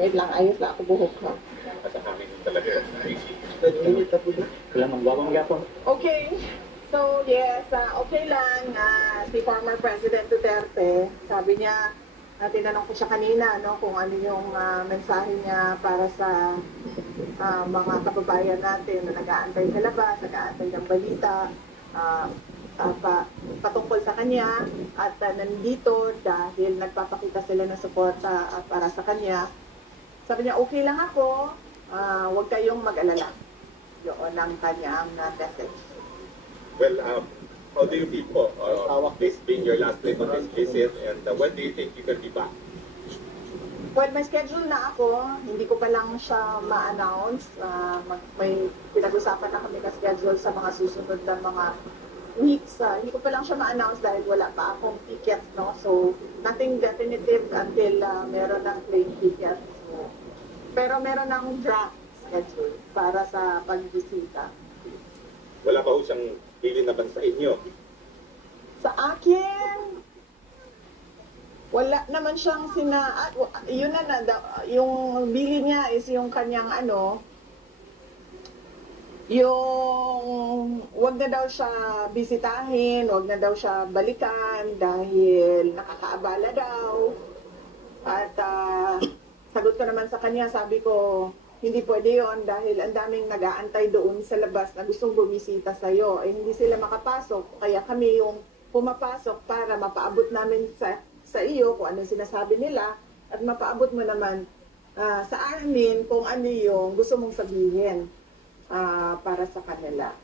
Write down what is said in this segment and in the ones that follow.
Wait lang, ayos lang ako buhok ko. At ang amin talaga ay Okay. So, yes, okay lang na si former President Duterte, sabi niya, tinanong ko siya kanina, no, kung ano yung mensahe niya para sa mga kababayan natin na nag-aantay sa labas, nag-aantay ng balita, patungkol sa kanya at nandito dahil nagpapakita sila ng suporta para sa kanya. Sabi niya, okay lang ako, huwag kayong mag-alala. Yun ang kanyang message. Well, how do you feel po? This being your last day on this visit, and when do you think you can be back? Well, may schedule na ako. Hindi ko pa lang siya ma-announce. May pinag-usapan na kami ka-schedule sa mga susunod na mga weeks. Hindi ko pa lang siya ma-announce dahil wala pa akong ticket, no? So, nothing definitive until meron ng plane ticket. So, pero meron ng draft schedule para sa pagbisita. Wala pa ho siyang lilinaban sa inyo? Sa akin, wala naman siyang yun na yung bili niya is yung kanyang yung wag na daw siya bisitahin, wag na daw siya balikan dahil nakakaabala daw. At sagot ko naman sa kanya, sabi ko, hindi pwede yon dahil ang daming nag-aantay doon sa labas na gustong bumisita sa'yo. Eh, hindi sila makapasok, kaya kami yung pumapasok para mapaabot namin sa iyo kung ano sinasabi nila at mapaabot mo naman sa amin kung ano yung gusto mong sabihin para sa kanila.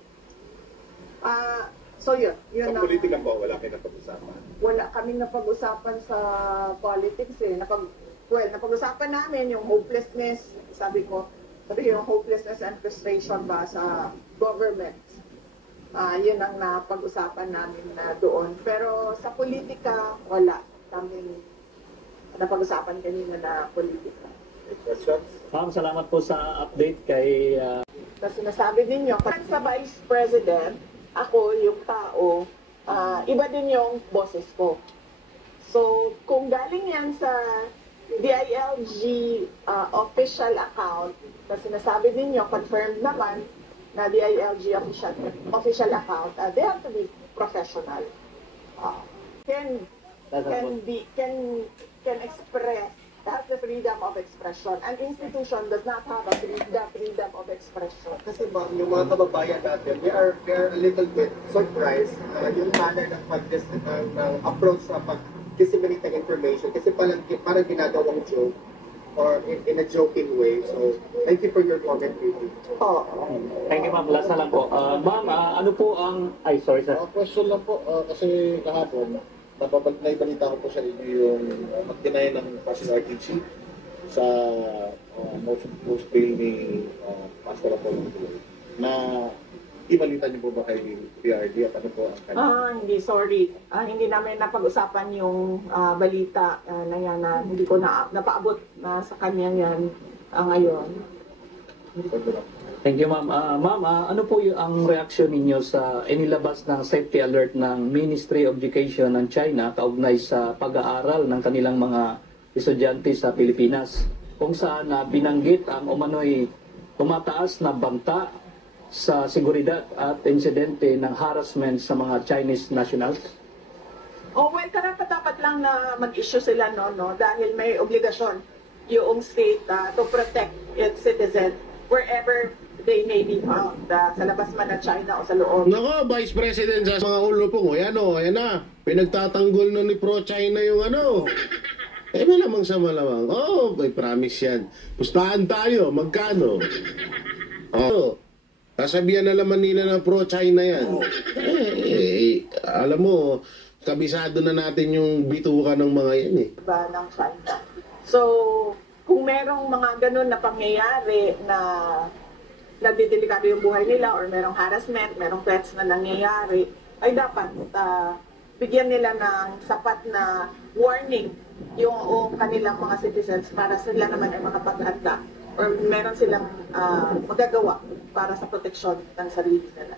So yun. Sa politika po, wala kayo napag-usapan? Wala kaming napag-usapan sa politics eh. Napag-usapan namin yung hopelessness, sabi yung hopelessness and frustration ba sa government. Yun ang napag-usapan namin doon. Pero sa politika, wala kaming napag-usapan kanina na politika. Ma'am, salamat po sa update kay... Kasi sinasabi ninyo, sa Vice President, ako yung tao, iba din yung boses ko. So, kung galing yan sa DILG official account, na sinasabi ninyo, confirmed naman na DILG official account, they have to be professional. Can express, has the freedom of expression. An institution does not have the freedom of expression. Kasi ma'am, yung mga kababayan natin, they are a little bit surprised yung manner ng approach sa pag-disseminate ng information kasi parang ginagawang joke or in a joking way. So, thank you for your comment, really. Thank you, ma'am. Last na lang po. Ma'am, ano po ang... Ay, sorry, sir. Question lang po, kasi kahapon, naibalita ko po sa inyo yung mag-deny ng Pastor RTC sa most bail ni Pastor Apollo na ibalita niyo po ba kay PRD at ano po ang kanya? Hindi, sorry. Hindi namin napag-usapan yung balita na yan na hindi ko napaabot na sa kanya yan ngayon. Thank you, ma'am. Ma'am, ano po ang reaksyon ninyo sa inilabas ng safety alert ng Ministry of Education ng China kaugnay sa pag-aaral ng kanilang mga estudyante sa Pilipinas, kung saan binanggit ang umano'y tumataas na banta sa seguridad at insidente ng harassment sa mga Chinese nationals? Well, karapat-dapat lang na mag-issue sila, no? Dahil may obligasyon yung state to protect its citizens wherever they may be found, sa labas man ng China o sa loob. Nako, Vice President, sa mga ulo po, ayan na, pinagtatanggol na ni Pro-China yung malamang sa malamang. May promise yan. Pustahan tayo, magkano? Sasabihan na naman nila na pro-China yan. Alam mo, kabisado na natin yung bituka ng mga yan ng China. So, kung merong mga ganun na pangyayari na nagdidelikado yung buhay nila or merong harassment, merong threats na nangyayari, ay dapat bigyan nila ng sapat na warning yung kanilang mga citizens para sila naman ay makapag-handa or meron silang magagawa para sa proteksyon ng sarili nila.